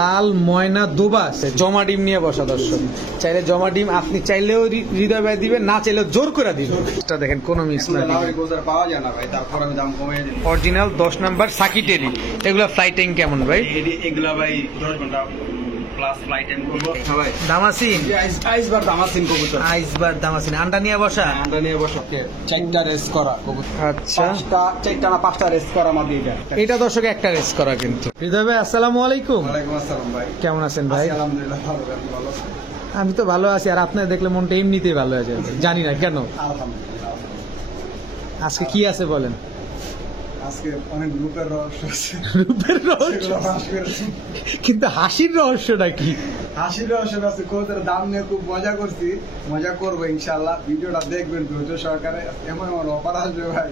লাল ময়না দুবাস জমা ডিম নিয়ে বসা দর্শক, চাইলে জমা ডিম আপনি চাইলেও হৃদয় ভাই দিবেন, না চাইলেও জোর করে দিবেন। এটা দেখেন কোনো মিক্স না, অরিজিনাল 10 নাম্বার সাকি টেলি। এগুলা ফ্লাইট টাইম কেমন ভাই? এগুলা ভাই 10 ঘন্টা প্লাস ফ্লাইট টাইম করব ভাই। দামাসিন আইসবার দামাসিন কবুতর, আইসবার দামাসিন আন্ডা নিয়ে বসা, আন্ডা নিয়ে বসা 4টা রেস করা কবুতর। আচ্ছা 4টা না 5টা রেস করা মাদি। এটা দর্শক একটা রেস করা কিন্তু। হৃদয় ভাই আসসালামু আলাইকুম। ওয়ালাইকুম আসসালাম ভাই, কেমন আছেন ভাই? আলহামদুলিল্লাহ ভালো, আপনি ভালো আছেন? আমি তো ভালো আছি, আর আপনার দেখলে মনটা এমনিতেই ভালো হয়ে যাবে, জানি না কেন। আলহামদুলিল্লাহ। আজকে কি আছে বলেন? আজকে অনেক রূপের রহস্য আছে। রূপের রহস্য? কিন্তু হাসির রহস্যটা কি? হাসির রহস্য আছে, কবুতরের দাম নিয়ে খুব মজা করছি, মজা করবো ইনশাআল্লাহ। ভিডিওটা দেখবেন ধৈর্য সহকারে। এমন এমন অফার আসবে ভাই,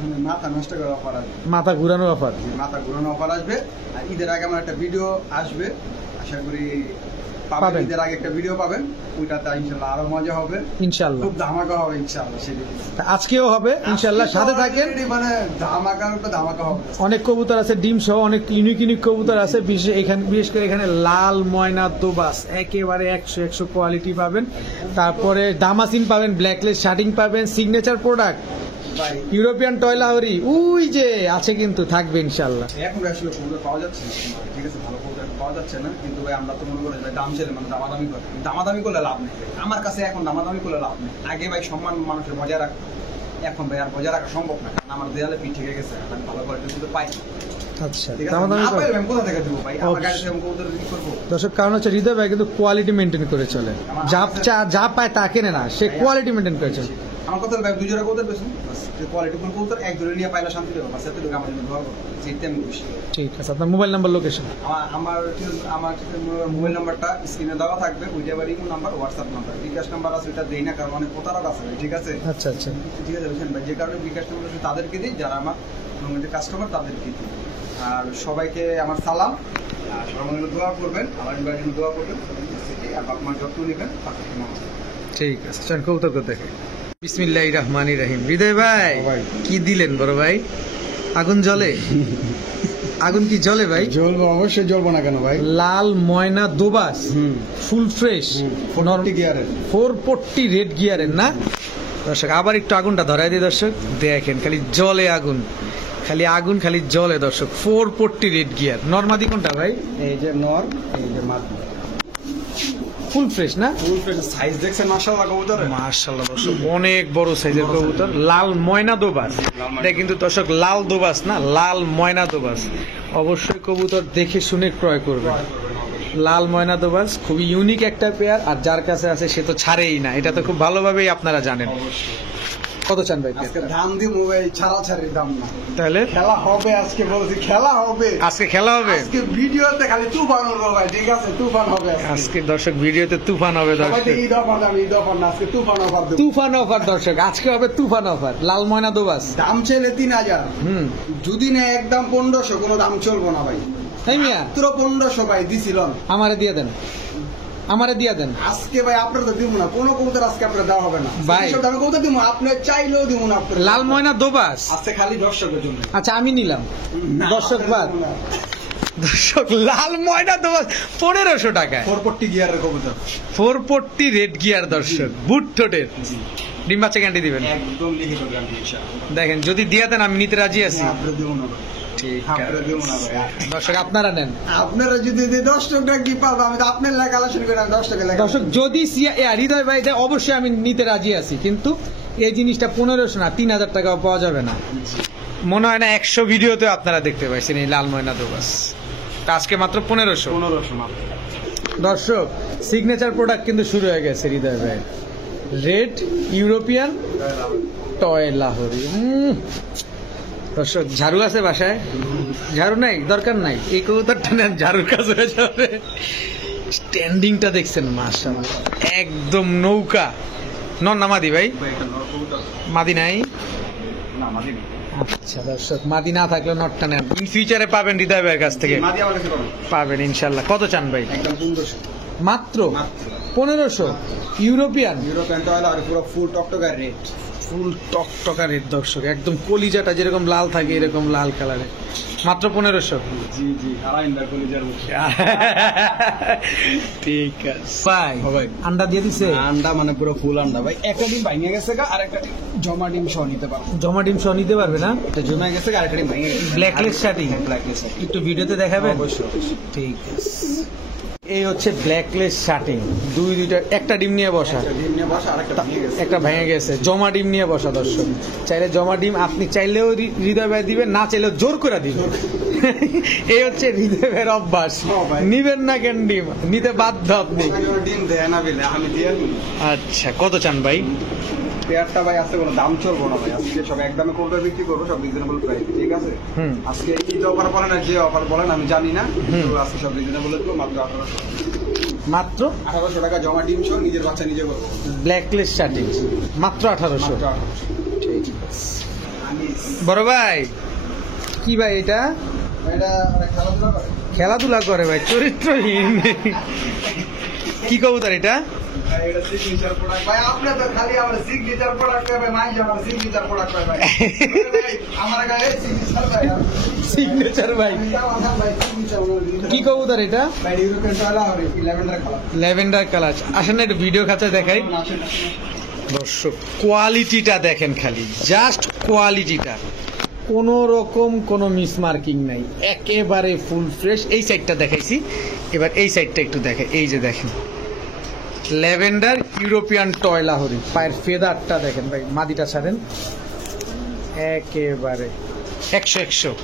মানে মাথা নষ্ট করে অফার আসবে, মাথা ঘুরানোর অফার। মাথা ঘুরানো অফার আসবে। আর ঈদের আগে আমার একটা ভিডিও আসবে, আশা করি পাবেন। পাবেন। ঈদের আগে একটা ভিডিও পাবেন, ওইটাতে ইনশাআল্লাহ আরো মজা হবে, ইনশাআল্লাহ খুব ধামাকা হবে ইনশাআল্লাহ। সেদিন আজকেও হবে ইনশাআল্লাহ, সাথে থাকেন। মানে ধামাকার উপর ধামাকা হবে। অনেক কবুতর আছে ডিম সহ, অনেক ইউনিক ইউনিক কবুতর আছে। বিশেষ করে এখানে লাল ময়না দোবাস একেবারে 100 কোয়ালিটি পাবেন। তারপরে দামাসিন পাবেন, ব্ল্যাকলেস শার্টিং পাবেন, সিগনেচার প্রোডাক্ট, ভাই ইউরোপিয়ান টয়লাহরি ওই যে আছে, কিন্তু থাকবে ইনশাআল্লাহ। এখন আসলে কবুতর পাওয়া যাচ্ছে না, ঠিক আছে, ভালো কবুতর পাওয়া যাচ্ছে না। কিন্তু ভাই আমরা তো মনে করি যে দাম ছেলে মানে দামাদামি করে, দামাদামি করলে লাভ নেই। আমার কাছে এখন দামাদামি করলে লাভ নেই। আগে ভাই সম্মান মানুষের বজায় রাখতো, এখন ভাই আর বজায় রাখা সম্ভব না, কারণ আমার দেয়ালে পিঠ থেকে গেছে। আমি ভালো কোয়ালিটির কবুতর পাই না। আচ্ছা ঠিক আছে, দামাদামি না করে। পাইলে আমি কোথা থেকে দেবো ভাই? আমার কাছে আমি কবুতর কি করবো? দর্শক কারণ হচ্ছে হৃদয় ভাই কিন্তু কোয়ালিটি মেনটেন করে চলে, যা পায় তা কেনে না, সে কোয়ালিটি মেনটেন করে চলে। আমার কথা ভাই 2 জোড়া কবুতর পেছন, কোয়ালিটি ফুল কবুতর এক জোড়া নিয়ে পাইলে শান্তি দেবো, বাস এতটুকু আমার জন্য দোয়া করবো, যেতে আমি খুশি। ঠিক আছে, আপনার মোবাইল নাম্বার, লোকেশন? আমার মোবাইল নাম্বারটা স্ক্রিনে দেওয়া থাকবে, ওইটা আবার ইমো নাম্বার, হোয়াটসঅ্যাপ নাম্বার, বিকাশ নাম্বার আছে, ওইটা দেই না কারণ অনেক প্রতারক আছে ভাই, ঠিক আছে? আচ্ছা আচ্ছা ঠিক আছে বুঝছেন ভাই, যে কারণে বিকাশ নাম্বার আছে তাদেরকে দিই, যারা আমার কাস্টমার তাদেরকে দিই। আর সবাইকে আমার সালাম, আর সবার মনে দোয়া করবেন, আমার জন্য দোয়া করবেন, আর বাপ মার যত্ন নেবেন। ঠিক আছে, চল কবুতর দেখে। বিসমিল্লাহির রহমানির রহিম। হৃদয় ভাই কি দিলেন বড় ভাই? আগুন জ্বলে? আগুন কি জ্বলে ভাই? জ্বলবো, অবশ্যই জ্বলবো না কেন ভাই। লাল ময়না দোবাস, ফুল ফ্রেশ, 40 গিয়ারের, 440 রেড গিয়ারের না দর্শক? আবার একটু আগুনটা ধরাই দিই দর্শক, দেখেন খালি জলে আগুন, খালি আগুন, খালি জলে দর্শক। 440 রেড গিয়ার। নরমাদি কোনটা ভাই? এই যে নর, এই যে মাদি, ফুল ফ্রেশ না? Full fresh. সাইজ দেখছেন মাশাআল্লাহ কবুতরের? মাশাআল্লাহ দর্শক, অনেক বড় সাইজের কবুতর। লাল ময়না দোবাস, এটা কিন্তু দর্শক লাল দোবাস না, লাল ময়না দোবাস। অবশ্যই কবুতর দেখে শুনে ক্রয় করবে। লাল ময়না দোবাস খুবই ইউনিক একটা পেয়ার, আর যার কাছে আছে সে তো ছাড়েই না, এটা তো খুব ভালোভাবেই আপনারা জানেন। কত চান ভাই? আজকে দাম দিব ভাই, ছাড়াছাড়ির দাম না। তাহলে খেলা হবে আজকে, বলছি খেলা হবে আজকে, খেলা হবে আজকে। ভিডিওতে খালি তুফান হবে ভাই, ঠিক আছে? তুফান হবে আজকে দর্শক, ভিডিওতে তুফান হবে দর্শক। ঈদ অফার দাম, ঈদ অফার না, আজকে তুফান অফার দেবো। তুফান অফার দর্শক, আজকে হবে তুফান অফার। লাল ময়না দোবাস দাম ছেলে 3000, যদি না একদম 1500, কোনো দাম চলবো না ভাই। তাই মিয়া, মাত্র 1500 ভাই দিছিলাম। আমারে দিয়ে দেন, আমারে দিয়ে দেন আজকে ভাই আপনার তো দিব না, কোনো কবুতর আজকে আপনার দেওয়া হবে না ভাই। সব দামে কবুতর দিব, আপনি চাইলেও দিব না আপনার। লাল ময়না দোবাস আজকে খালি দর্শকের জন্য। আচ্ছা আমি নিলাম, না, দর্শক বাদ। দর্শক লাল ময়না দোবাস 1500 টাকায়, 440 গিয়ারের কবুতর, 440 রেড গিয়ার দর্শক, বুট ঠোঁটের। ডিম বাচ্চা গ্যারান্টি দিবেন? একদম লিখিত গ্যারান্টি ইনশাআল্লাহ। দেখেন যদি দিয়ে দেন আমি নিতে রাজি আছি। আপনি দিব না ভাই, ঠিক আপনি দিব না ভাই। দর্শক আপনারা নেন। আপনারা যদি 10 টাকা কি পাবো, আমি তো আপনার লেখা কালেকশন করে 10 টাকা লেখা। দর্শক যদি হৃদয় ভাই দেয় অবশ্যই আমি নিতে রাজি আছি, কিন্তু এই জিনিসটা 1500 না, 3000 টাকাও পাওয়া যাবে না। মনে হয় না 100 ভিডিওতে আপনারা দেখতে পাইছেন এই লাল ময়না দোবাস। আজকে মাত্র 1500 মাত্র। দর্শক সিগনেচার প্রোডাক্ট কিন্তু শুরু হয়ে গেছে হৃদয় ভাই। Red European toy Lahori. দর্শক ঝাড়ু আছে বাসায়? ঝাড়ু নাই, দরকার নাই, এই কবুতরটা নেন, ঝাড়ুর কাজ হয়ে যাবে। স্ট্যান্ডিংটা দেখছেন মাশাআল্লাহ, একদম নৌকা। নন না মাদি ভাই? মাদি নাই? না মাদি না। আচ্ছা দর্শক, মাদি না থাকলে নটটা নেন, ইন ফিউচারে পাবেন হৃদয় ভাইয়ের কাছ থেকে, মাদি আমার কাছে পাবেন ইনশাল্লাহ। কত চান ভাই? একদম 1500 মাত্র 1500? ইউরোপিয়ান টয়লার পুরো ফুল টকটকার রেট, ফুল টকটকা রেড দর্শক, একদম কলিজাটা যেরকম লাল থাকে এরকম লাল কালারের, মাত্র 1500। জি জি, আর ইন্ডার কলিজার মধ্যে ঠিক আছে ভাই। ভাই আন্ডা দিয়ে দিছে? আন্ডা মানে পুরো ফুল আন্ডা ভাই। একটা ডিম ভাঙে গেছে গা, আর একটা ডিম জমা ডিম সহ নিতে পারো। জমা ডিম সহ নিতে পারবে না? এটা জমা গেছে গা, আর একটা ডিম ভেঙে গেছে। ব্ল্যাকলেস শার্টিং ব্ল্যাকলেস একটু ভিডিওতে দেখাবেন? অবশ্যই অবশ্যই। ঠিক আছে। এই হচ্ছে ব্ল্যাকলেস শার্টিং, দুইটা, একটা ডিম নিয়ে বসা, একটা ডিম নিয়ে বসা, আর একটা ভেঙে গেছে। একটা ভেঙে গেছে। জমা ডিম নিয়ে বসা দর্শক, চাইলে জমা ডিম আপনি চাইলেও হৃদয় ভাই দিবেন, না চাইলেও জোর করে দিবেন। এই হচ্ছে হৃদয় ভাইয়ের অভ্যাস। ভাই। নিবেন না কেন ডিম, নিতে বাধ্য আপনি। ডিম দেয় না বিলে আমি দিয়ে দিই। আচ্ছা, কত চান ভাই? পেয়ারটা ভাই আজকে কোনো দাম চলবো না ভাই, আজকে সব একদমে কবুতর বিক্রি করবো, সব রিজনেবল প্রাইস, ঠিক আছে? হুম। আজকে ঈদ অফার বলেন আর যে অফার বলেন আমি জানি না, কিন্তু আজকে সব রিজনেবল হলো। মাত্র 1800, মাত্র 1800 টাকা জমা ডিম সহ, নিজের বাচ্চা নিজে করবো। ব্ল্যাকলেস শার্টিং মাত্র 1800। মাত্র 1800। ঠিক আছে। বড় ভাই, কি ভাই এটা? এটা মানে খেলাধুলা করে। খেলাধুলা করে ভাই, চরিত্রহীন। কি কবুতর এটা? ভাই এটা সিগনেচার প্রোডাক্ট ভাই, আপনি তো খালি আমার সিগনেচার প্রোডাক্ট ভাই, মাই আমার সিগনেচার প্রোডাক্ট ভাই। ভাই আমার গায়ে সিগনেচার ভাই, সিগনেচার ভাই। ভাই সিগনেচার কি কবুতর এটা? ভাই ইউরোপিয়ান টয়লা আর ল্যাভেন্ডার কালার। Lavender colour. আসেন না একটু ভিডিও খাঁচা দেখাই দর্শক, কোয়ালিটিটা দেখেন, খালি জাস্ট কোয়ালিটিটা, কোন রকম কোনো মিসমার্কিং নাই, একেবারে ফুল ফ্রেশ। এই সাইডটা দেখাইছি, এবার এই সাইডটা একটু দেখে। এই যে দেখেন ল্যাভেন্ডার ইউরোপিয়ান টয় লাহোরি, পায়ের ফেদারটা দেখেন ভাই, মাদিটা ছাড়েন, একেবারে 100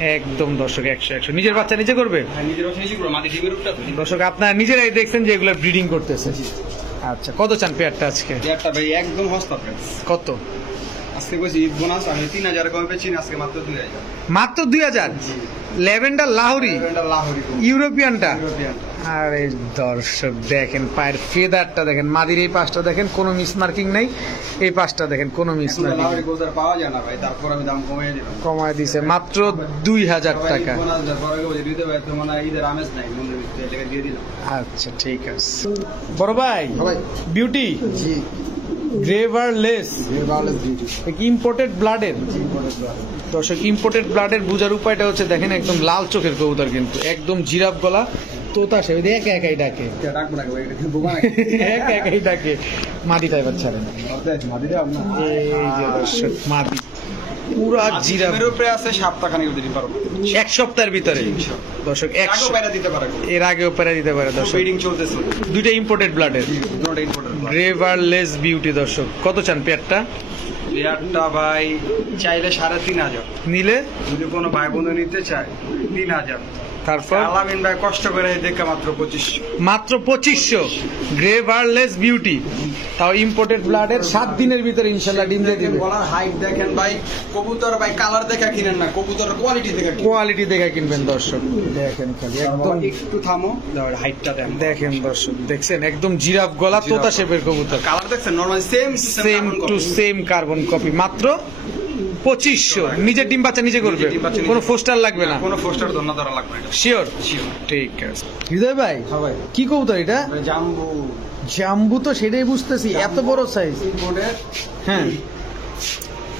একদম দর্শক, 100 নিজের বাচ্চা নিজে করবে নিজের বাচ্চা নিজে করবো, মাদি ডিমের উপরটা তো। দর্শক, আপনারা নিজেরাই দেখছেন যে এগুলো ব্রিডিং করতেছে। আচ্ছা, কত চান পেয়ারটা আজকে? একটা ভাই একদম সস্তা প্রাইস। কত? আজকে কইছি ঈদ বোনাস, আমি 3000 কমে পেয়েছি, আজকে মাত্র 2000। মাত্র 2000? ল্যাভেন্ডার লাহোরি এটা লাহোরি ইউরোপিয়ানটা? ইউরোপিয়ান। আরে দর্শক দেখেন, পায়ের ফেদারটা দেখেন, মাদির এই পাশটা দেখেন, কোনো মিসমার্কিং নাই, এই পাশটা দেখেন কোনো মিসমার্কিং। লাহোরি কবুতর পাওয়া যায় না ভাই, তারপর আমি দাম কমিয়ে দিলাম। কমায় দিছে মাত্র 2000 টাকা। বোনাস দেওয়ার পরে কইছি দিতে ভাই, তো মানে ঈদের আমেজ নাই, মন্দির ভিতরে এটাকে দিয়ে দিলাম। আচ্ছা ঠিক আছে। বড় ভাই, ভাই বিউটি জি, গ্রেভারলেস, রিভারলেস বিউটি ইম্পোর্টেড ব্লাডের ইম্পোর্টেড ব্লাড। দর্শক, ইম্পোর্টেড ব্লাডের বোঝার উপায়টা হচ্ছে দেখেন, একদম লাল চোখের কবুতর, কিন্তু একদম জিরাফ গলা, তোতা সে একা একাই ডাকে, এটা ডাকবো না ভাই, এটা কি বোমা নাকি? একা একাই ডাকে। মাদিটা এবার ছাড়েন। মারতে আছে, মাদি দাও না। এই যে দর্শক, মাদি পুরা জিরাফ, এর উপরে আছে সপ্তাহখানেক দিতে পারবো, এক সপ্তাহের ভিতরে দর্শক, আগেও বাইরে দিতে পারে। এর আগেও পেরা দিতে পারে দর্শক। ব্রিডিং চলতেছে, দুইটা ইম্পোর্টেড ব্লাডের নট ইম্পোর্টেড ব্লাড। গ্রেভারলেস বিউটি দর্শক, কত চান পেয়ারটা? রেয়ারটা ভাই চাইলে 3500, নিলে যদি কোনো ভাই বন্ধু নিতে চায় 3000। তারপর আলামিন ভাই কষ্ট করে দেখে মাত্র 2500। মাত্র 2500 গ্রেভারলেস বিউটি, তাও ইম্পোর্টেড ব্লাডের, 7 দিনের ভিতরে ইনশাল্লাহ ডিম দিয়ে দিবে। বলার হাইট দেখেন ভাই, কবুতর ভাই কালার দেখে কিনেন না, কবুতরের কোয়ালিটি দেখে কিনেন। কোয়ালিটি দেখে কিনবেন দর্শক, দেখেন খালি একদম, একটু থামো, দাও হাইটটা দেখেন। দেখেন দর্শক, দেখছেন একদম জিরাফ গলা, তোতা শেপের কবুতর, কালার দেখছেন normal same to same carbon copy, মাত্র 2500। নিজের ডিম বাচ্চা নিজে করবে, নিজের ডিম বাচ্চা নিজে। কোনো ফোস্টার লাগবে না? কোনো পোস্টার ধন্যবাদ ধরা লাগবে না। শিওর? Sure. ঠিক আছে। হৃদয় ভাই, হ্যাঁ ভাই, কি কবুতর এটা? জাম্বু জাম্বু, তো সেটাই বুঝতেছি, এত বড় সাইজ। ইম্পোর্টেড, হ্যাঁ,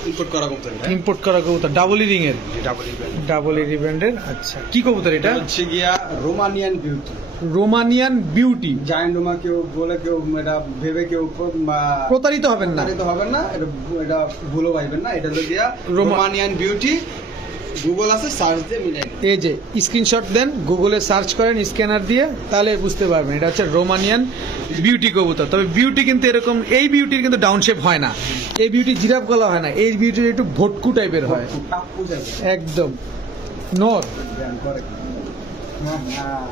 ইম্পোর্ট করা কবুতর এটা। ইম্পোর্ট করা কবুতর, ডাবল রিং এর, ডাবল ইভেন্ট। ডাবল রিব্যান্ডের। আচ্ছা, কি কবুতর এটা? হচ্ছে গিয়া Romanian beauty. Romanian beauty. Giant Ruma কেউ বলে, কেউ এটা ভেবে কেউ প্রতারিত হবেন না, প্রতারিত হবেন না, এটা ভুলও পাইবেন না। এটা হলো গিয়া রোমা- রোমানিয়ান বিউটি। গুগল আছে, সার্চ দিয়ে মিলাই নিন। এই যে স্ক্রিনশট দেন, গুগলে সার্চ করেন স্ক্যানার দিয়ে, তাহলে বুঝতে পারবেন এটা হচ্ছে রোমানিয়ান বিউটি কবুতর। তবে বিউটি কিন্তু এরকম, এই বিউটির কিন্তু ডাউন শেপ হয় না, এই বিউটি জিরাফ গলা হয় না, এই বিউটির একটু ভটকু টাইপের হয়, টাপ্পু যাবে। একদম নর, ধ্যান করে। হ্যাঁ,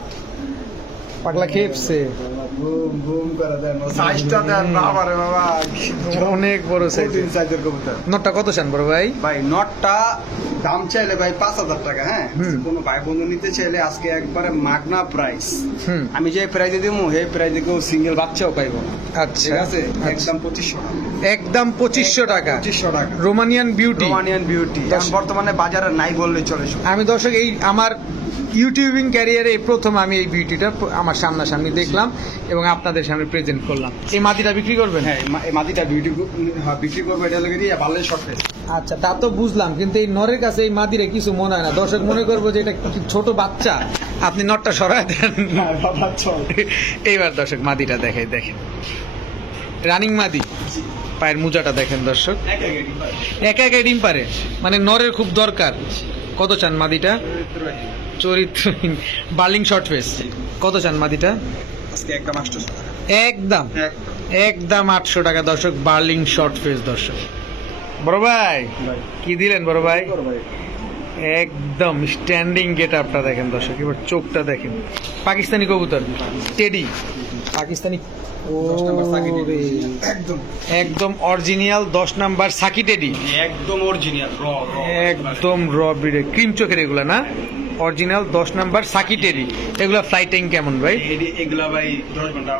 পাগলা খেপছে, বুম বুম করে দেন। সাইজটা দেন, বাবা রে বাবা, অনেক বড় সাইজ। 14 সাইজের কবুতর। নটটা কত চান বড় ভাই? ভাই নটটা দাম চাইলে ভাই 5000 টাকা। হ্যাঁ, হুম। কোনো ভাই বন্ধু নিতে চাইলে আজকে একবারে মাগনা প্রাইস। হুম, আমি যে প্রাইজে দিমু সেই প্রাইজে কেউ সিঙ্গেল বাচ্চাও পাইবো না। আচ্ছা ঠিক আছে, আচ্ছা। একদম 2500 টাকা। একদম 2500 টাকা 2500 টাকা রোমানিয়ান বিউটি। Romanian beauty. দশ- বর্তমানে বাজারে নাই বললে চলে। আমি দর্শক, এই আমার ইউটিউবিং ক্যারিয়ারে এই প্রথম আমি এই বিউটিটা আমার সামনাসামনি দেখলাম এবং আপনাদের সামনে প্রেজেন্ট করলাম। এই মাদিটা বিক্রি করবেন? হ্যাঁ এই মাদিটা বিক্রি করবো, এটা লেগে দিয়ে ভালোই শর্ট ফেস। আচ্ছা, তা তো বুঝলাম, কিন্তু এই নরের কাছে এই মাদিরে কিছু মনে হয় না। দর্শক মনে করবো যে এটা কি ছোট বাচ্চা, আপনি নরটা সরায় দেন। এইবার দর্শক মাদিটা দেখেন রানিং মাদি, পায়ের মোজাটা দেখেন দর্শক, একা একা ডিম পারে, মানে নরের খুব দরকার। কত চান মাদিটা? চরিত্রহীন বার্লিং শর্ট ফেস। কত চান মাদিটা? আজকে একদম 800 টাকা। একদম 800 টাকা দর্শক, বার্লিং শর্ট ফেস। দর্শক বড় ভাই কি দিলেন বড় ভাই? একদম স্ট্যান্ডিং গেট আপটা দেখেন দর্শক। এবার চোখটা দেখেন, পাকিস্তানি কবুতর টেডি, পাকিস্তানি একদম অরিজিনাল 10 নাম্বার সাকি টেডি, একদম অরিজিনাল একদম র ব্রিডের ক্রিম চোখের এগুলা না, অরিজিনাল 10 নাম্বার সাকি টেডি। এগুলা ফ্লাইট টাইম কেমন ভাই? এগুলা ভাই 10 ঘন্টা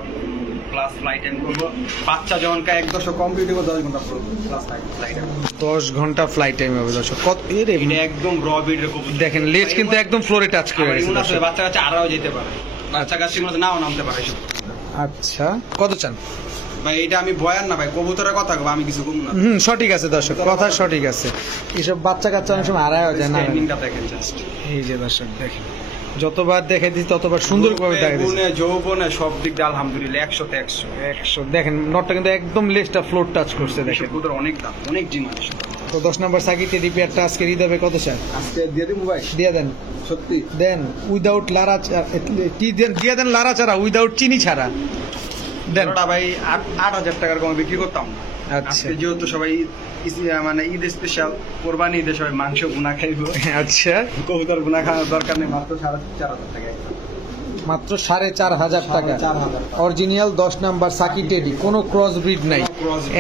প্লাস ফ্লাইট টাইম করবো। বাচ্চা যখন 1 কমপ্লিট হবে 10 ঘন্টা প্লাস ফ্লাইট টাইম, 10 ঘন্টা ফ্লাইট টাইম হবে দর্শক। কত এর একদম র ব্রিডের কবুতর দেখেন, লেজ কিন্তু একদম ফ্লোরে টাচ করে গেছে দর্শক। বাচ্চা কাছে আরাও যেতে পারে, বাচ্চা কাছে নাও নামতে পারে। আচ্ছা, কত চান ভাই? এটা আমি বয়ান না ভাই, কবুতরের কথা কব, আমি কিছু কম না। সঠিক আছে দর্শক, কথা সঠিক আছে। এইসব বাচ্চা কাচ্চা অনেক সময় হারায় যায় না। স্ট্যান্ডিংটা দেখেন জাস্ট, এই যে দর্শক দেখেন, যতবার দেখে দিই ততবার সুন্দরভাবে দেখে দিই। গুণে যৌবনে সব দিক দিয়ে আলহামদুলিল্লাহ 100 তে 100। দেখেন নটটা কিন্তু একদম লেজটা ফ্লোর টাচ করছে দেখেন। কবুতর অনেক দাম, অনেক ডিমান্ড। তো 10 নাম্বার সাকিতে রিপেয়ারটা আজকে হৃদয় কত চান? আজকে দিয়ে দিমু ভাই, দিয়ে দেন। সত্যি দেন, উইদাউট লারা কি দেন, দিয়ে দেন লারা ছাড়া, উইদাউট চিনি ছাড়া দেন। ওটা ভাই 8,000 টাকার কম বিক্রি করতাম। আচ্ছা আজকে যেহেতু সবাই মানে ঈদ স্পেশাল, কোরবানি ঈদে সবাই মাংস ভুনা খাইবো। আচ্ছা, কবুতর ভুনা খাওয়ার দরকার নেই, মাত্র 4,500 টাকা। মাত্র 4,500 টাকা অরিজিনাল 10 নাম্বার সাকি টেডি, কোনো ক্রস ব্রিড নাই,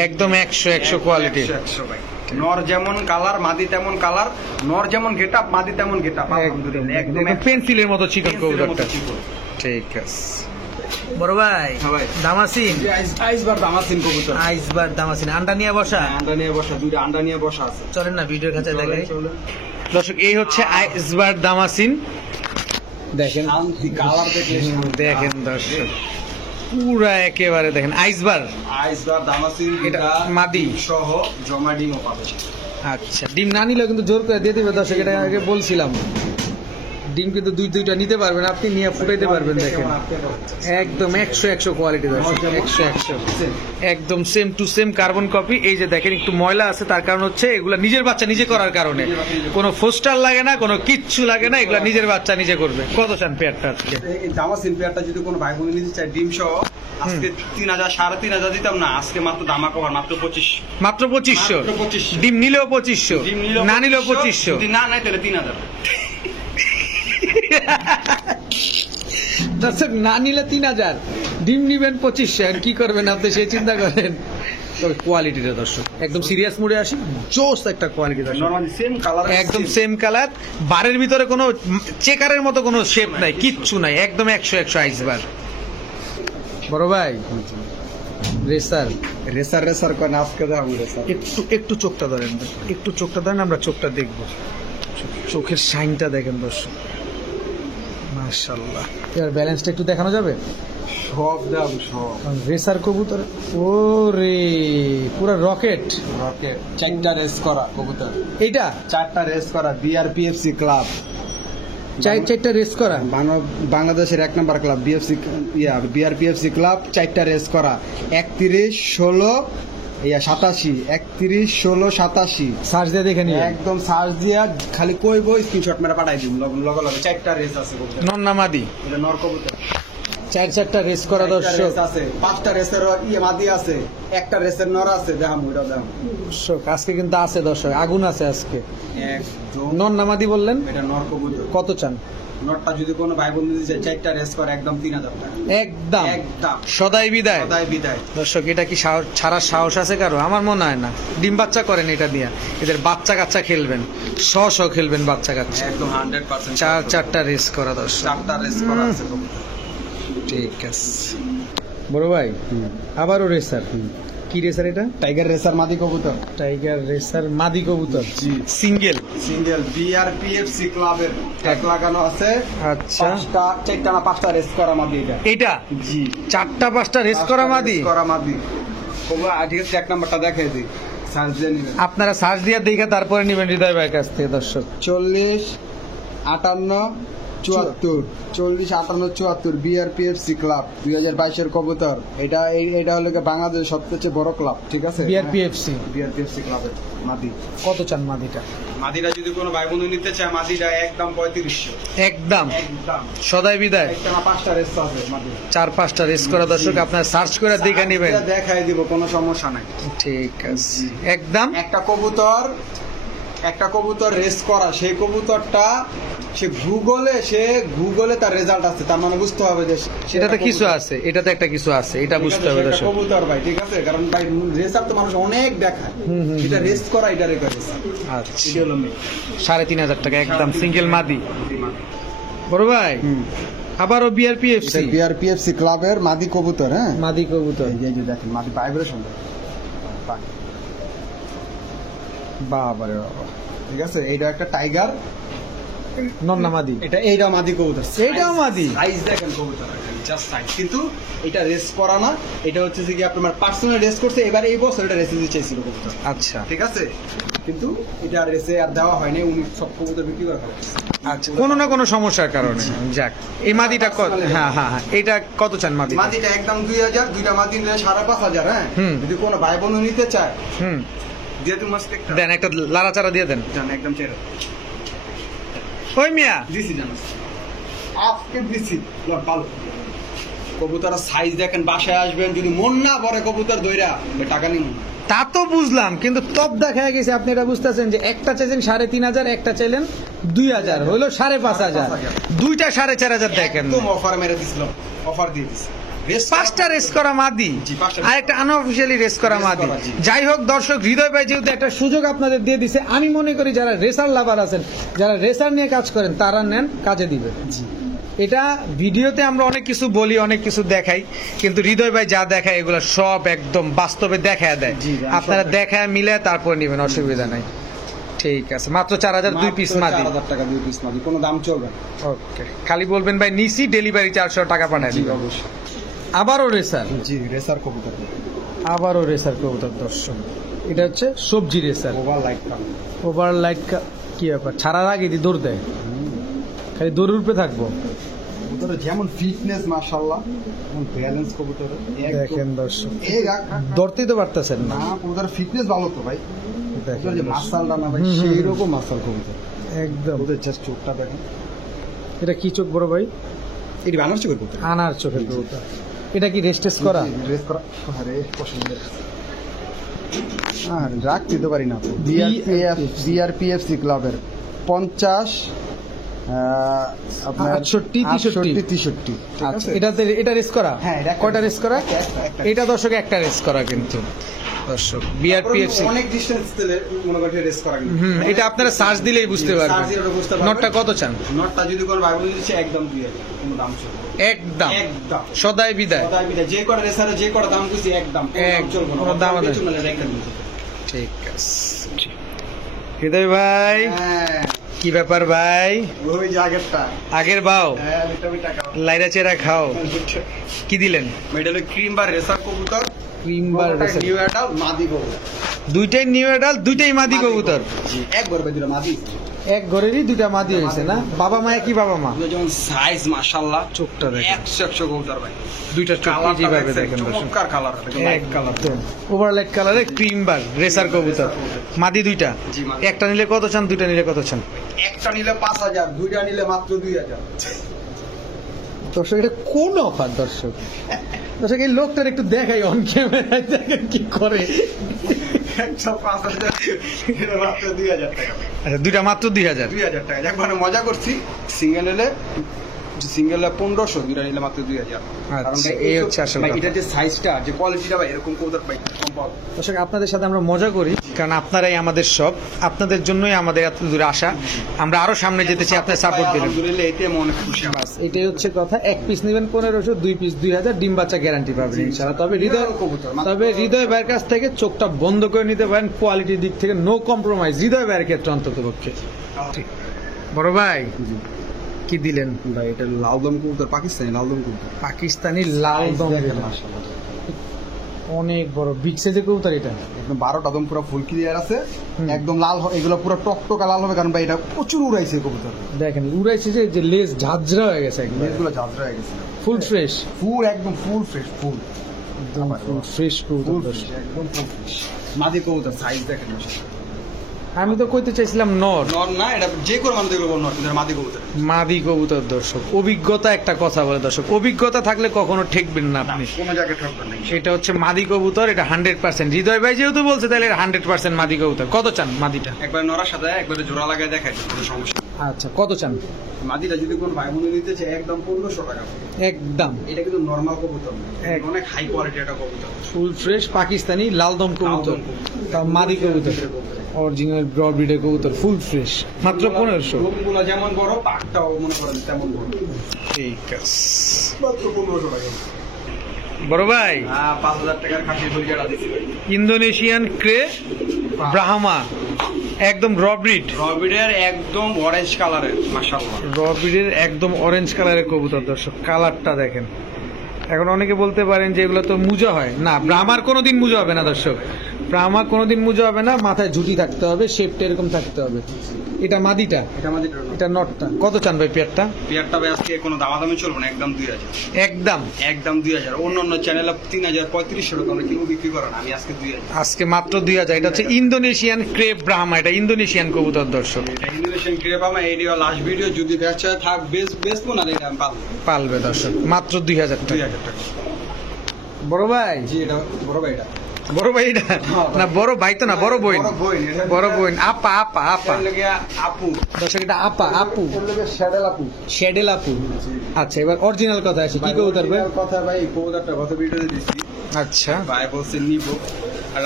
একদম 100 কোয়ালিটি। 100 ভাই, নর যেমন কালার মাদি তেমন কালার, নর যেমন গেটআপ মাদি তেমন গেটআপ, আলহামদুলিল্লাহ একদম পেন্সিলের মতো চিকন কবুতরটা। ঠিক আছে বড় ভাই, দামাসিন আইসবার দামাসিন কবুতর, আইসবার দামাসিন আন্ডা নিয়ে বসা, আন্ডা নিয়ে বসা, দুইটা আন্ডা নিয়ে বসা আছে। চলেন না ভিডিওর কাছে দেখাই দর্শক। এই হচ্ছে আইসবার দামাসিন, দেখেন কালার দেখেন দর্শক, পুরা একেবারে দেখেন আইসবার দামাসিন। এটা মাদি সহ জমা ডিমও পাবে। আচ্ছা, ডিম না নিলেও কিন্তু জোর করে দিয়ে দেবে দর্শক, এটা আগে বলছিলাম। ডিম কিন্তু দুইটা নিতে পারবেন আপনি, নিয়ে ফুটাইতে পারবেন। দেখেন একদম 100 কোয়ালিটি দর্শক, 100 একদম same to same carbon copy. এই যে দেখেন একটু ময়লা আছে, তার কারণ হচ্ছে এগুলা নিজের বাচ্চা নিজে করার কারণে, কোনো ফোস্টার লাগে না, কোনো কিচ্ছু লাগে না, এগুলা নিজের বাচ্চা নিজে করবে। কত চান পেয়ারটা আজকে? এই দামাসিন পেয়ারটা যদি কোনো ভাই বোন নিতে চায় ডিম সহ, আজকে 3,000 3,500 দিতাম না, আজকে মাত্র দামা কভার মাত্র 2500। মাত্র 2500? ডিম নিলেও 2500, না নিলেও 2500? যদি না নাই তাহলে 3,000। দর্শক না নিলে 3,000, ডিম নিবেন 2500, আর কি করবেন আপনি সেই চিন্তা করেন। তবে কোয়ালিটিটা দর্শক একদম সিরিয়াস মোডে আসি, জোস একটা কোয়ালিটি দর্শক, নরমালি সেম কালার, একদম সেম কালার, বারের ভিতরে কোনো চেকারের মতো কোনো শেপ নাই, কিচ্ছু নাই, একদম 100 আইসবার। বড় ভাই রেসার করে আজকে যাবো রেসার। একটু চোখটা ধরেন, একটু চোখটা ধরেন, আমরা চোখটা দেখবো। চোখের শাইনটা দেখেন দর্শক, মাশাআল্লাহ। এর ব্যালেন্সটা একটু দেখানো যাবে? সব দাম সব রেসার কবুতর, ও রে পুরো রকেট। 4টা রেস করা কবুতর, এইটা 4টা রেস করা বিআরপিএফসি ক্লাব, 4টা রেস করা বাংলাদেশের 1 নম্বর ক্লাব বিআরপিএফসি ক্লাব। 4টা রেস করা 31, 16, 87, 31, 16, 87। সার্চ দিয়ে দেখে নিয়ে একদম সার্চ দিয়া খালি কইবো, স্ক্রিনশট মেরে পাঠাই দিন লগে লগে। 4টা রেস আছে কবুতর, নন্নামাদি, এটা নর কবুতর। 4টা রেস করা দর্শক আছে, 5টা রেসের মাদি আছে, 1টা রেসের নর আছে। দেখাম ওইটা দেখাম দর্শক, আজকে কিন্তু আছে দর্শক, আগুন আছে আজকে। একদম নন্নামাদি বললেন, এটা নর কবুতর। কত চান? নটটা যদি কোনো ভাই বোন দিতে চায় 4টা রেস করে একদম 3,000 টাকা, একদম একদম সদাই বিদায়। সদাই বিদায় দর্শক, এটা কি ছাড়ার সাহস আছে কারো? আমার মনে হয় না। ডিম বাচ্চা করেন এটা দিয়ে, এদের বাচ্চা কাচ্চা খেলবেন, খেলবেন বাচ্চা কাচ্চা। একদম 100% 4টা রেস করা দর্শক, 4টা রেস করা আছে কবুতর। ঠিক আছে বড় ভাই, আবারও রেসার কি রেসার এটা? টাইগার রেসার মাদি কবুতর। টাইগার রেসার মাদি কবুতর, জি। সিঙ্গেল। সিঙ্গেল বিআরপিএফসি ক্লাবের ট্যাগ লাগানো আছে। আচ্ছা, চারটা না পাঁচটা রেস করা মাদি এটা। এটা জি, 4টা 5টা রেস করা মাদি। রেস করা মাদি। ঠিক আছে, এক নাম্বারটা দেখাই দিই, সার্চ দিয়ে নেবেন। আপনারা সার্চ দিয়ে দেখে তারপরে নেবেন হৃদয় ভাইয়ের কাছ থেকে দর্শক। 40 58 74 40 58 74 বিআরপিএফসি ক্লাব 2022 এর কবুতর। এটা হলো গিয়ে বাংলাদেশের সবচেয়ে বড় ক্লাব, ঠিক আছে? বিআরপিএফসি বিআরপিএফসি ক্লাবের মাদি। কত চান মাদিটা? মাদিটা যদি কোনো ভাই বন্ধু নিতে চায়, মাদিটা একদম 3500। একদম একদম সদাই বিদায়। একটা না পাঁচটা রেস আছে মাদি। 4-5টা রেস করা দর্শক, আপনারা সার্চ করে দেখে নেবেন। দেখাই দিব, কোনো সমস্যা নাই। ঠিক আছে, একদম। একটা কবুতর রেস করা, সেই কবুতরটা সে গুগলে তার রেজাল্ট আছে, তার মানে বুঝতে হবে যে সেটাতে কিছু আছে, এটাতে একটা কিছু আছে, এটা বুঝতে হবে দর্শক। কবুতর ভাই, ঠিক আছে? কারণ ভাই রেসার তো মানুষ অনেক দেখায়, এটা রেস করা, এটা রেস। আচ্ছা, এটা হলো মেয়ে। 3,500 টাকা একদম সিঙ্গেল মাদি। বড় ভাই, আবারও বিআরপিএফসি বিআরপিএফসি ক্লাবের মাদি কবুতর। হ্যাঁ, মাদি কবুতর। এই যে দেখেন মাদি ভাইব্রেশন, বাবারে বাবা, ঠিক আছে? এইটা একটা টাইগার নন্না মাদি। এইটা মাদি কবুতর, এইটাও মাদি। সাইজ দেখেন কবুতর, জাস্ট সাইজ। কিন্তু এটা রেস করা না, এটা হচ্ছে যে কি আপনার পার্সোনাল রেস করছে, এবারে এই বছর এটা রেসে দিতে চাইছিল কবুতর, আচ্ছা ঠিক আছে? কিন্তু এটা রেসে আর দেওয়া হয়নি, উনি সব কবুতর বিক্রি করে ফেলেছে। আচ্ছা, কোনো না কোনো সমস্যার কারণে। যাক, এই মাদিটা হ্যাঁ হ্যাঁ হ্যাঁ, এটা কত চান মাদি? মাদিটা একদম 2000, দুইটা মাদি নিলে 5,500। হ্যাঁ, যদি কোনো ভাই বোন নিতে চায়, দিয়ে তুমি মাস্ক একটা দেন, একটা লাড়াচাড়া দিয়ে দেন। জান, একদম চেরা ওই মিয়া, দিছি জান, আজকে দিছি। ভালো কবুতর সাইজ দেখেন, বাসায় আসবেন, যদি মন না ভরে কবুতর দইরা, টাকা নিব। তা তো বুঝলাম, কিন্তু টপ দেখা গেছে আপনি এটা বুঝতেছেন যে একটা চাইছেন 3,500, একটা চাইলেন 2,000, হইলো 5,500, দুইটা 4,500 দেখেন। একদম অফার মেরে দিছিলাম, অফার দিয়ে দিছি। 5টা রেস করা মাদি আর একটা আনঅফিশিয়ালি রেস করা মাদি। যাই হোক দর্শক, হৃদয় ভাই যেহেতু একটা সুযোগ আপনাদের দিয়ে দিছে, আমি মনে করি যারা রেসার লাভার আছেন, যারা রেসার নিয়ে কাজ করেন, তারা নেন, কাজে দিবে। এটা ভিডিওতে আমরা অনেক কিছু বলি, অনেক কিছু দেখাই, কিন্তু হৃদয় ভাই যা দেখায় এগুলো সব একদম বাস্তবে দেখায় দেয়। আপনারা দেখায় মিলে তারপর নেবেন, অসুবিধা নাই। ঠিক আছে, মাত্র 4,000 2 পিস মাদি। 4,000 টাকা 2 পিস মাদি, কোনো দাম চলবে না। ওকে, খালি বলবেন ভাই নিছি, ডেলিভারি 400 টাকা পাঠায় দিবেন। অবশ্যই। আবারও রেসার, জি, রেসার কবুতর, আবারও রেসার কবুতর দর্শক। এটা হচ্ছে সবজি রেসার। ওভার লাইট কি ব্যাপার? ছাড়ার আগে দৌড় দেয়, খালি দৌড়ের উপরে থাকবো। কবুতর যেমন ফিটনেস, মাশাআল্লাহ, যেমন ব্যালেন্স কবুতর। দেখেন দর্শক, ধরতেই তো পারতেছেন না। কবুতর ফিটনেস ভালো তো ভাই, দেখেন যে মাসালটা না ভাই, সেই রকম মাসাল কবুতর একদম। ওদের জাস্ট চোখটা দেখেন। এটা কি চোখ বড় ভাই? এটি বানর চোখের কবুতর, আনার চোখের কবুতর। এটা কি রেস্টেস করা? রেস করা। আরে পছন্দের, আর রাখতে তো পারি না। বিআরপিএফসি ক্লাবের 50 আপনার 68 63। আচ্ছা, এটা রেস করা? হ্যাঁ, এটা কয়টা রেস করা? একটা। এটা দর্শক একটা রেস করা, কিন্তু দর্শক বিআরপিএফসি অনেক ডিসটেন্স দিলে মনে করেন রেস করা, এটা আপনারা সার্চ দিলেই বুঝতে পারবেন। নটটা কত চান? নটটা যদি কোনো ভাই বলে দিচ্ছে একদম 2,000, কোনো দাম চলবে একদম, একদম সদাই বিদায়। যে কটা রেসারে যে কটা দাম খুশি একদম, চলবে না, কোনো দাম আছে? ঠিক আছে। হৃদয় ভাই, কি ব্যাপার ভাই? ওই যে আগেরটা, আগের বাও টাকা লাইরা চেরা খাও। কি দিলেন? এটা হলো ক্রিম বার রেসার কবুতর, ক্রিম বার রেসার। নিউ অ্যাডাল মাদি কবুতর, দুইটাই নিউ অ্যাডাল, দুইটাই মাদি কবুতর। জি, একবার বেদিরা মাদি, এক ঘরেরই দুইটা মাদি হয়েছে না? বাবা মা কি বাবা মা? যেমন সাইজ মাশাআল্লাহ, চোখটা দেখেন, 100 কবুতর ভাই, দুইটা চোখ যেভাবে দেখেন চমৎকার কালার, এক কালার, ওভারলাইট কালারে ক্রিম বার রেসার কবুতর, মাদি দুইটা। জি, মাদি। একটা নিলে কত চান? দুইটা নিলে কত চান? একটা নিলে 5,000, দুইটা নিলে মাত্র 2,000। দর্শক, এটা কোন অফার দর্শক? দর্শক, এই লোকটার একটু দেখাই অন ক্যামেরায়, দেখেন কি করে। একটা 5,000, এটা মাত্র 2,000 টাকা। আচ্ছা, দুইটা মাত্র 2,000। 2,000 টাকা, একবারে মজা করছি। সিঙ্গেল হলে সিঙ্গেল 1500, দুইটা নিলে মাত্র 2000। কারণ আচ্ছা, ভাই এই হচ্ছে আসল ভাই কথা। এটা যে সাইজটা, যে কোয়ালিটিটা ভাই এরকম কবুতর ভাই কম পাওয়া যায়। দর্শক আপনাদের সাথে আমরা মজা করি, কারণ আপনারাই আমাদের সব, আপনাদের জন্যই আমাদের এত দূরে আসা। আমরা আরো সামনে যেতে চাই, আপনার সাপোর্ট দিলেন। আলহামদুলিল্লাহ, এতে আমি অনেক খুশি। বাস এটাই হচ্ছে কথা। এক পিস নেবেন 1500, 2 পিস 2000, ডিম বাচ্চা গ্যারান্টি পাবেন ইনশাআল্লাহ। তবে হৃদয় ভাইয়ের কাছ থেকে চোখটা বন্ধ করে নিতে পারেন, কোয়ালিটির দিক থেকে নো কম্প্রোমাইজ হৃদয় ভাইয়ের ক্ষেত্রে অন্তত পক্ষে। ঠিক। বড় ভাই কি দিলেন? ভাই এটা লালদম কবুতর, পাকিস্তানি লালদম কবুতর। পাকিস্তানি লাল দম, অনেক বড় বিগ সাইজের কবুতর এটা। একদম 12টা দম পুরো ফুল ক্লিয়ার আছে, হুম। একদম লাল এগুলো পুরো টকটকা লাল হবে, কারণ ভাই এটা প্রচুর উড়াইছে কবুতর। দেখেন উড়াইছে যে লেজ ঝাঁঝরা হয়ে গেছে একদম, এগুলো ঝাঁঝরা হয়ে গেছে, ফুল ফ্রেশ, ফুল একদম ফুল ফ্রেশ, ফুল একদম ফুল ফ্রেশ ফুল কবুতর। ফ্রেশ, একদম ফুল ফ্রেশ। মাদি কবুতর সাইজ দেখেন না, আমি তো কইতে চাইছিলাম নর, নর না, এটা যে কোনো মানুষ দেখবে নর, কিন্তু মাদি কবুতর। মাদি কবুতর। দর্শক অভিজ্ঞতা একটা কথা বলে, দর্শক অভিজ্ঞতা থাকলে কখনো ঠেকবেন না আপনি। কোনো জায়গায় ঠকবেন না। এটা হচ্ছে মাদি কবুতর, এটা 100%। হৃদয় ভাই যেহেতু বলছে তাহলে 100% মাদি কবুতর। কত চান মাদিটা? একবার নরার সাথে একবারে জোড়া লাগায় দেখাই, কোনো সমস্যা নেই। আচ্ছা, কত চান? মাদিটা যদি কোনো ভাই বোন নিতে চায় একদম 1500 টাকা। একদম এটা কিন্তু নরমাল কবুতর না, এক- অনেক হাই কোয়ালিটি একটা কবুতর। ফুল ফ্রেশ পাকিস্তানি লালদম কবুতর, লালদম কবুতর। তাও মাদি কবুতর, অরিজিনাল ব্রড ব্রিডের কবুতর, ফুল ফ্রেশ, মাত্র 1500। রুমগুলো যেমন বড়, পাকটাও মনে করেন তেমন বড়, ঠিক আছে মাত্র 1500 টাকা। বড় ভাই। 5000 টাকার খাসি দুইটা দিছি ভাই। ইন্দোনেশিয়ান ক্রে ব্রাহ্মা, একদম র ব্রিড, রবিডের একদম অরেঞ্জ কালারের, মাশাআল্লাহ। র ব্রিডের একদম অরেঞ্জ কালারের কবুতর। দর্শক কালারটা দেখেন। এখন অনেকে বলতে পারেন যে এগুলো তো মুজা হয় না, ব্রাহ্মার কোনোদিন মুজা হবে না দর্শক, ব্রাহ্মা কোনোদিন মুজা হবে না। মাথায় ঝুটি থাকতে হবে, শেপটা এরকম থাকতে হবে। এটা মাদিটা, এটা আমাদের এটা নটটা। কত চান ভাই পেয়ারটা? পেয়ারটা ভাই আজকে কোনো দামাদামি চলবে না, একদম 2000। একদম একদম 2000। অন্য চ্যানেলে 3000 3500 টাকা আমরা কিলো বিক্রি করেন, আমি আজকে 2000। আজকে মাত্র 2000। এটা হচ্ছে ইন্দোনেশিয়ান ক্রেপ ব্রাহ্মা, এটা ইন্দোনেশিয়ান কবুতর দর্শক। এটা ইন্দোনেশিয়ান ক্রেপ, আমার এইডিও লাস্ট ভিডিও, যদি বেচা থাক বেচবো না, এটা আমি পাবো পালবে দর্শক, মাত্র 2000 টাকা। 2000 টাকা। বড় ভাই, জি, এটা বড় ভাই, এটা বড় ভাই এটা না, বড় ভাই তো না, বড় বোন, এটা বড় বোন, আপা আপা আপা। এর লগে আপু, দর্শক এটা আপা আপু, এর লগে শ্যাডেল আপু। শ্যাডেল আপু। আচ্ছা, এবার অরিজিনাল কথা আছে, কি কবুতর ভাই? কথা ভাই, কবুতরটা গত ভিডিওতে দিছি, আচ্ছা ভাই বলছে নিব,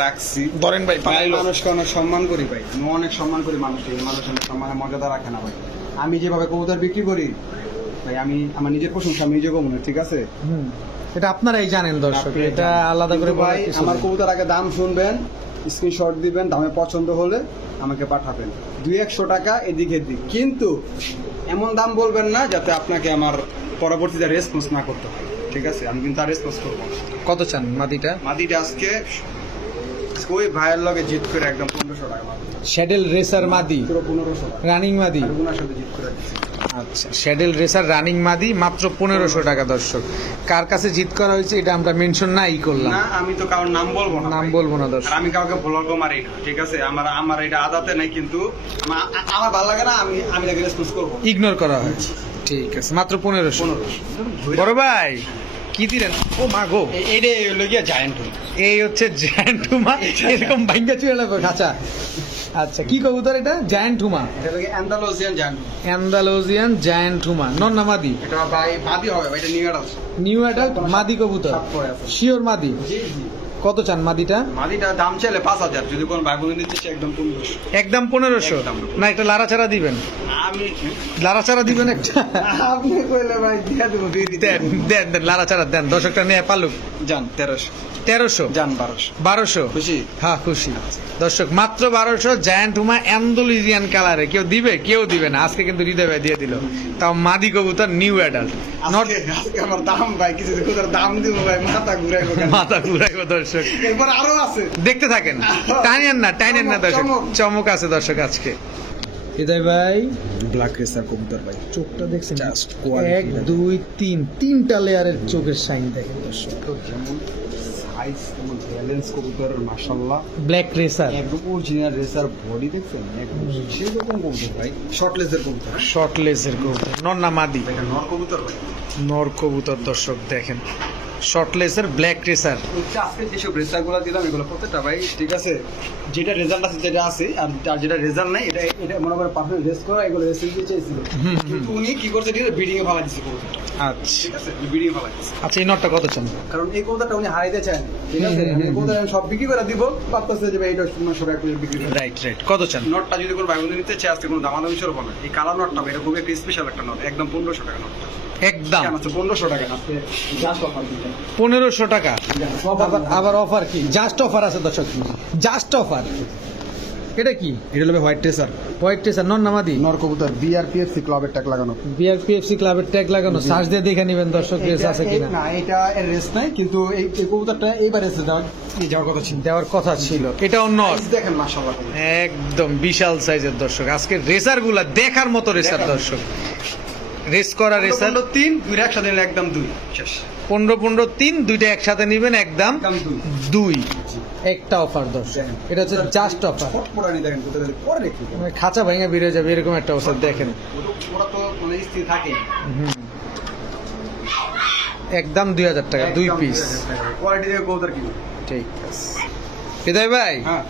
রাখছি। ধরেন ভাই, ভাই মানুষকে অনেক সম্মান করি ভাই, আমি অনেক সম্মান করি মানুষকে, মানুষের সম্মানের মর্যাদা রাখে না ভাই। আমি যেভাবে কবুতর বিক্রি করি ভাই, আমি আমার নিজের প্রশংসা আমি নিজে কমু না, ঠিক আছে? হুম, এটা আপনারাই জানেন দর্শক, আপনি এটা জানেন। আলাদা করে কিন্তু ভাই, বলার কিছু আমার নেই। কবুতর আগে দাম শুনবেন, স্ক্রিনশট দিবেন, দামে পছন্দ হলে আমাকে পাঠাবেন। 200-100 টাকা এদিক এদিক, কিন্তু এমন দাম বলবেন না যাতে আপনাকে আমার পরবর্তীতে রেসপন্স না করতে হয়, ঠিক আছে? আমি কিন্তু আর রেসপন্স করবো না। কত চান মাদিটা? মাদিটা আজকে ওই ভাইয়ের লগে জিত করে একদম 1500 টাকা মাদি। শ্যাডেল রেসার মাদি, পুরো 1500 টাকা রানিং মাদি। আর ওনার সাথে জিত করে দিচ্ছি। আচ্ছা, শ্যাডেল রেসার রানিং মাদি, মাত্র 1500 টাকা দর্শক। কার কাছে জিত করা হয়েছে এটা আমরা মেনশন নাই করলাম, না, আমি তো কারোর নাম বলবো না নাম ভাই। বলবো না আর দর্শক। আমি কাউকে ব্লগও মারি না, ঠিক আছে? আমার এটা আদাতে নাই, কিন্তু আমার ভালো লাগে না, আমি লাগে রেসপন্স করবো। ইগনোর করা হয়েছে, ঠিক আছে, মাত্র 1500। বড় ভাই কি দিলেন? ও মা গো, এইটা হলো গিয়া জায়ান্ট। এই হচ্ছে জায়ান্ট হুমা, এরকম ভাঙ্গা চুয়ে লাগবে খাঁচা। আচ্ছা, কি কবুতর এটা? জায়ান্ট হুমা, এটা হলো অ্যান্ডালুসিয়ান জায়ান্ট। অ্যান্ডালোজিয়ান জায়ান্ট হুমা, নন্না মাদি, এটা ভাই মাদি হবে ভাই, এটা নিউ অ্যাডাল্ট। নিউ অ্যাডাল্ট মাদি কবুতর, সাত পরে আছে। শিওর মাদি। জি জি। কত চান মাদিটা? মাদিটা দাম চাইলে 5000, যদি কোনো ভাই বোন নিতে চায় একদম 1500। একদম 1500 একদম। না, একটা লাড়াচাড়া দিবেন, আমি লাড়াচাড়া দিবেন একটা। আপনি কইলে ভাই দিয়া দেবো, দিয়ে দিতে দেন দেন দেন, লাড়াচাড়া দেন, দর্শকটা নিয়ে পালুক। যান 1300, 1300, যান 1200। 1200, খুশি? হ্যাঁ খুশি দর্শক, মাত্র 1200। জায়ান্ট হুমা অ্যান্ডালুজিয়ান কালারে, কেউ দিবে কেউ দিবে না, আজকে কিন্তু হৃদয় ভাই দিয়ে দিল, তাও মাদি কবুতর নিউ অ্যাডাল্ট। নট আজকে আমার দাম ভাই, কিছু কবুতর দাম দিব ভাই, মাথা ঘুরাইবো কেন? মাথা ঘুরাইব দর্শক, এরপর আরো আছে। দেখতে থাকেন, টানেন না টানেন না দর্শক, চমক। চমক আছে দর্শক আজকে। হৃদয় ভাই ব্ল্যাক রেসার কবুতর ভাই, চোখটা দেখছেন, Just quality 1 2 3 তিনটা লেয়ারের চোখের সাইন দেখেন দর্শক। যেমন সাইজ তেমন ব্যালেন্স কবুতরের, মাশাআল্লাহ। ব্ল্যাক রেসার, একদম অরিজিনাল রেসার বডি দেখছেন, একদম সেরকম কবুতর ভাই, শর্টলেসের কবুতর। শর্ট লেজের কবুতর, নন্না মাদি, এটা নর কবুতর ভাই। নর কবুতর দর্শক দেখেন, শর্ট লেসের ব্ল্যাক রেসার। হচ্ছে আজকে যেসব রেসারগুলো দিলাম এগুলো প্রত্যেকটা ভাই ঠিক আছে, যেটা রেজাল্ট আছে যেটা আছে আর যেটা রেজাল্ট নাই এটা এটা মনে করে পারফেক্ট রেস করা, এগুলো রেসিং দিয়ে চাইছিল, কিন্তু উনি কি করছে ঠিক আছে বিডিং এ ভালো দিচ্ছে কবুতরটা। আচ্ছা ঠিক আছে, বিডিং এ ভালো দিচ্ছে, আচ্ছা এই নটটা কত চান? কারণ এই কবুতরটা উনি হারাইতে চান, ঠিক আছে, এই কবুতর আমি সব বিক্রি করে দিব, ভাবতেছে যে ভাই এটা সব এক বিক্রি করে। রাইট রাইট, কত চান? নটটা যদি কোনো ভাই বন্ধু নিতে চায় আজকে কোনো দামাদামি চলবে না, এই কালার নটটা ভাই এটা খুবই একটা স্পেশাল একটা নট, একদম 1500 টাকা নটটা। একদম কেন আছে 1500 টাকা আজকে জাস্ট অফার দিচ্ছি 1500 টাকা। সব আবার অফার কি? জাস্ট অফার আছে দর্শক, জাস্ট অফার। এটা কি? এটা হলো হোয়াইট ট্রেসার, হোয়াইট টেসার নন নামাদি নর কবুতর বিআরপিএফসি ক্লাবের ট্যাগ লাগানো। বিআরপিএফসি ক্লাবের ট্যাগ লাগানো, সার্চ দিয়ে দেখে নেবেন দর্শক রেস আছে কিনা। না এটা এর রেস নাই, কিন্তু এই কবুতরটা এইবার রেসে যাওয়ার কথা ছিল, দেওয়ার কথা ছিল। এটাও নট, দেখেন মাশাআল্লাহ একদম বিশাল সাইজের দর্শক। আজকে রেসার গুলা দেখার মতো রেসার দর্শক, রেস করা রেসার। 3 দুই একসাথে নিলে একদম 2 শেষ। 15-15-3 দুইটা একসাথে নিবেন একদম একদম 2। একটা অফার দর্শক, এটা হচ্ছে জাস্ট অফার। পুরানি দেখেন কোথায় পরে রেখে খাঁচা ভেঙে বেরিয়ে যাবে এরকম একটা অবস্থা দেখেন। ওরা তো মানে স্থির থাকে, একদম 2000 টাকা 2 পিস। কোয়ালিটি দিয়ে কবুতর কিনো। ঠিক আছে হৃদয় ভাই, হ্যাঁ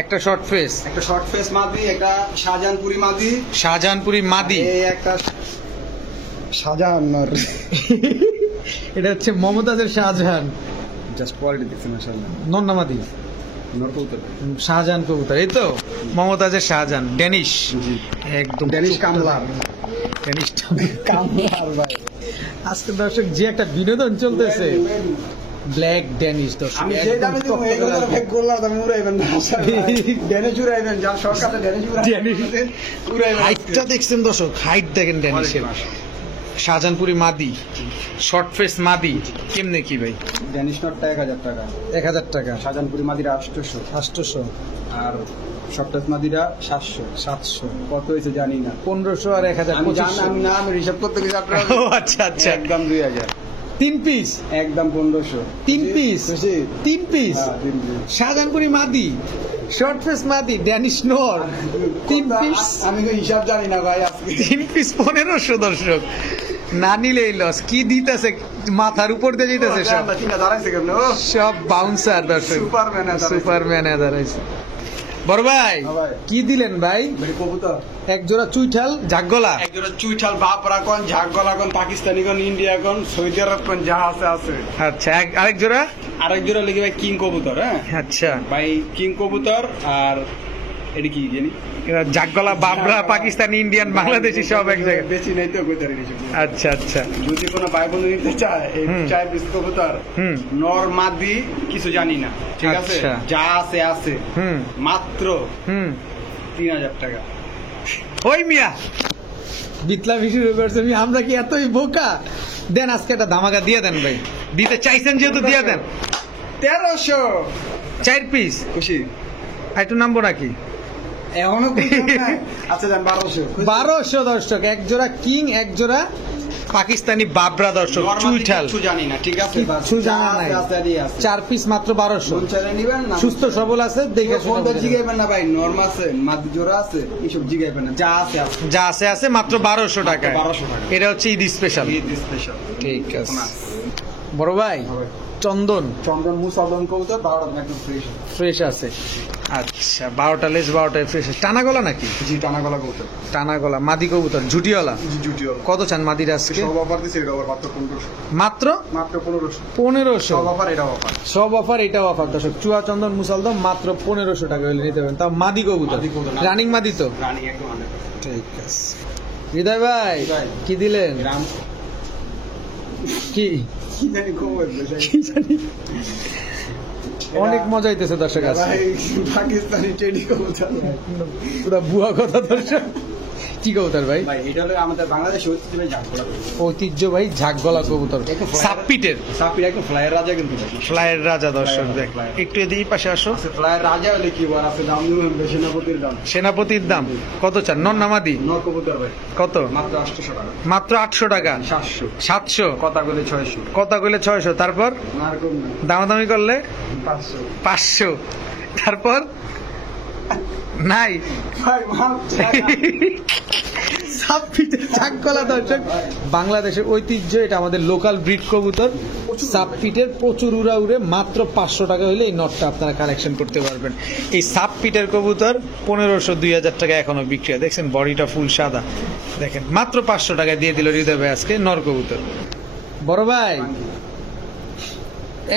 একটা শর্ট ফেস, একটা শর্ট ফেস মাদি, একটা শাহজাহানপুরি মাদি, শাহজাহানপুরি মাদি। এই একটা শাহজাহান নর, এটা হচ্ছে মমতাজের শাহজাহান, জাস্ট কোয়ালিটি দেখছেন মাশাআল্লাহ। নন্না মাদি নর কবুতর শাহজাহান কবুতর, এই তো মমতাজের শাহজাহান ড্যানিশ, জি একদম ড্যানিশ কামলার, ড্যানিশ কামলার ভাই। আজকে দর্শক যে একটা বিনোদন চলতেছে, ব্ল্যাক ড্যানিশ দর্শক। আমি যে দামে দিব এগুলো ফেক গোল্লার দামে উড়াইবেন না, ড্যানিশ উড়াইবেন, যার সরকারে ড্যানিশ উড়াইবেন। হাইটটা দেখছেন দর্শক, হাইট দেখেন ড্যানিশের। শাহজাহানপুরি মাদি, শর্ট ফেস মাদি, কেমনে কি ভাই? ড্যানিশ নটটা 1000 টাকা, 1000 টাকা। শাহজাহানপুরি মাদিরা 800, 800, আর শর্টফেস মাদিরা 700। 700, কত হয়েছে জানি না, 1500 আর 1000, আমি জানি 2500। আমি না, আমি হিসাব করতে গেছি আপনারা। ও আচ্ছা আচ্ছা, একদম 2000, 3 পিস, একদম 1500, 3 পিস, খুশি? 3 পিস। হ্যাঁ, 3 পিস। শাহজাহানপুরি মাদি, শর্ট ফেস মাদি, ড্যানিশ নর, 3 পিস। আমি তো হিসাব জানি না ভাই আজকে। 3 পিস 1500 দর্শক। না নিলেই লস। কি দিতেছে, মাথার উপর দিয়ে যেতেছে সব, দাঁড়াইছে কেমন, ও সব বাউন্সার দর্শক, সুপারম্যান সুপারম্যানে দাঁড়াইছে। বড় ভাই হ্যাঁ ভাই। কি দিলেন ভাই? কবুতর এক জোড়া চুইঠাল ঝাকগলা, একজোড়া চুইঠাল, বাপরা কোন, ঝাকগলা কোন, পাকিস্তানি কোন, ইন্ডিয়া কোন, সৌদি আরব কোন, যা আছে আছে। আচ্ছা আরেক জোড়া, আরেক জোড়া লিখে ভাই কিং কবুতর। হ্যাঁ আচ্ছা ভাই কিং কবুতর, আর এটা কি জানি ঝাকগলা, বাবরা, পাকিস্তানি, ইন্ডিয়ান, বাংলাদেশি সব এক জায়গায়। বেশি নাই তো কইতারি নিছি। আচ্ছা আচ্ছা, যদি কোনো ভাই বন্ধু নিতে চায় এই হুম। চায় বিশ কবুতর, হুম নর মাদি কিছু জানি না, ঠিক আছে, আচ্ছা। যা আছে আছে, হুম মাত্র হুম 3000 টাকা। ওই মিয়া বিটলা বিশুর করছে, আমরা কি এতই বোকা? দেন আজকে একটা ধামাকা দিয়ে দেন ভাই, দিতে চাইছেন যেহেতু দিয়ে দেন। 1300 4 পিস খুশি? একটু নামবো নাকি? এখনো আচ্ছা যান 1200। 1200 দর্শক, এক জোড়া কিং, এক জোড়া পাকিস্তানি বাবরা দর্শক, নর মাদি চুইঠাল, কিছু জানি না, ঠিক আছে, কিচ্ছু জানা নাই। 4 পিস মাত্র 1200। কোন চাইলে নিবেন না, সুস্থ সবল আছে, দেখে শুনে ফোন বুঝে নেবেন। জিগাইবেন না ভাই, নরম আছে, মাদি জোড়া আছে, এইসব জিগাইবেন না, যা আছে আছে। যা আছে আছে মাত্র 1200 টাকা। 1200 টাকা। এটা হচ্ছে ঈদ স্পেশাল। ঈদ স্পেশাল। ঠিক আছে বড় ভাই, চন্দন চন্দন মুসাদন কবুতর 12টা একদম ফ্রেশ। ফ্রেশ আছে। আচ্ছা 12টা লেস, 12টায় ফ্রেশ। টানা গলা নাকি? জি টানা গলা কবুতর, টানা গলা মাদি কবুতর, ঝুটিওয়ালা। জি জুটিও। কত চান মাদির আজকে? সব অফার দিছে, এটা অফার মাত্র 1500। মাত্র মাত্র 1500 1500। সব অফার, এটা অফার। সব অফার, এটাও অফার দর্শক। চুয়া চন্দন মুসালদম মাত্র 1500 টাকা হলে নিতে পারেন, তাও মাদি কবুতর, মাদি কবুতর। রানিং মাদি তো। রানী একদম 100%। ঠিক আছে হৃদয় ভাই, ভাই। কি দিলেন? রাম কি কি জানি কবুতর কি জানি, অনেক মজা হইতেছে দর্শক আছে। ভাই পাকিস্তানি টেডি কবুতর। পুরো বুয়া কথা দর্শক। কি কবুতর ভাই? ভাই এটা হলো আমাদের বাংলাদেশে ঐতিহ্যবাহী ঝাঁকগলা কবুতর। ঐতিহ্যবাহী ঝাঁকগলা কবুতর, সাপপিটের সাপির একদম ফ্লাইয়ের রাজা কিন্তু ভাই। ফ্লাইয়ের রাজা দর্শক। দেখ ফ্লাইয়ের। একটু এদিকে পাশে আসো। আছে ফ্লাইয়ের রাজা হলে কি বল, আছে দাম দিবেন সেনাপতির দাম। সেনাপতির দাম কত চান? নন নামাদি নর কবুতর ভাই কত? মাত্র 800 টাকা। মাত্র 800 টাকা। 700 700, কথা বলে 600, কথা কইলে 600, তারপর আর কম না দামাদামি করলে 500। 500, তারপর নাই। ভাই মাল সাপ পিটের চাকগলা দর্শক, বাংলাদেশের ঐতিহ্য, এটা আমাদের লোকাল ব্রিড কবুতর। সাপ পিটের প্রচুর উড়া উড়ে, মাত্র 500 টাকা হলে এই নটটা আপনারা কালেকশন করতে পারবেন। এই সাপ পিটের কবুতর 1500-2000 টাকা এখনো বিক্রি হয়। দেখছেন বডিটা ফুল সাদা, দেখেন মাত্র 500 টাকা দিয়ে দিল হৃদয় ভাই আজকে নর কবুতর। বড় ভাই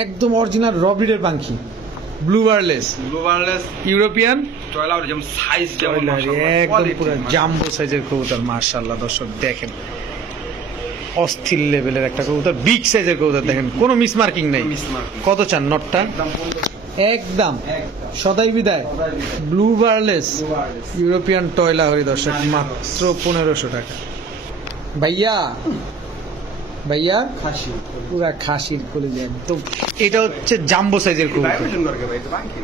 একদম অরিজিনাল রবিডের পাখি, ব্লু বার্লেস, ইউরোপিয়ান টয়লার যেমন সাইজ যেমন একদম পুরো জাম্বো সাইজের কবুতর। মাশাআল্লাহ দর্শক দেখেন, অস্থির লেভেলের একটা কবুতর, বিগ সাইজের কবুতর। দেখেন কোনো মিসমার্কিং নেই। কত চান নটটা? একদম সদাই বিদায়, ব্লু বার্লেস ইউরোপিয়ান টয়লা হরি দর্শক, মাত্র 1500 টাকা। ভাইয়া ভাইয়া খাসি পুরা খাসির কলিজা একদম। এটা হচ্ছে জাম্বো সাইজের কবুতর। ভাইব্রেশন করে ভাই, তো বাকি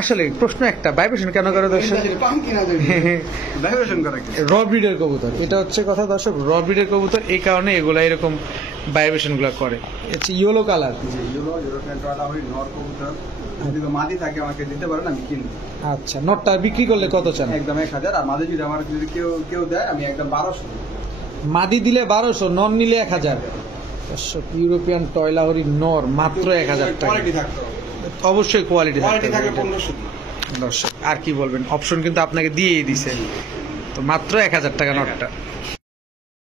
আসলে প্রশ্ন একটা, ভাইব্রেশন কেন করে দর্শক? ভাইব্রেশন করে কি? র ব্রিডের কবুতর, এটা হচ্ছে কথা দর্শক, র ব্রিডের কবুতর, এই কারণে এগুলা এরকম ভাইব্রেশন গুলা করে। হচ্ছে ইয়েলো কালার। যে ইউরোপিয়ান টয়লার হই নর কবুতর, যদি মাদি থাকে আমাকে দিতে পারেন, আমি কিনবো। আচ্ছা, নটটা বিক্রি করলে কত চান? একদম 1000, আর মাদি যদি আমার যদি কেউ দেয়, আমি একদম 1200। মাদি দিলে 1200, নর নিলে 1000। দর্শক ইউরোপিয়ান টয়লা হরি নর মাত্র 1000 টাকা। কোয়ালিটি থাকতে হবে, অবশ্যই কোয়ালিটি কোয়ালিটি থাকে থাকবে 1500। দর্শক। আর কি বলবেন, অপশন কিন্তু আপনাকে দিয়েই দিছে। তো মাত্র 1000 টাকা নটটা।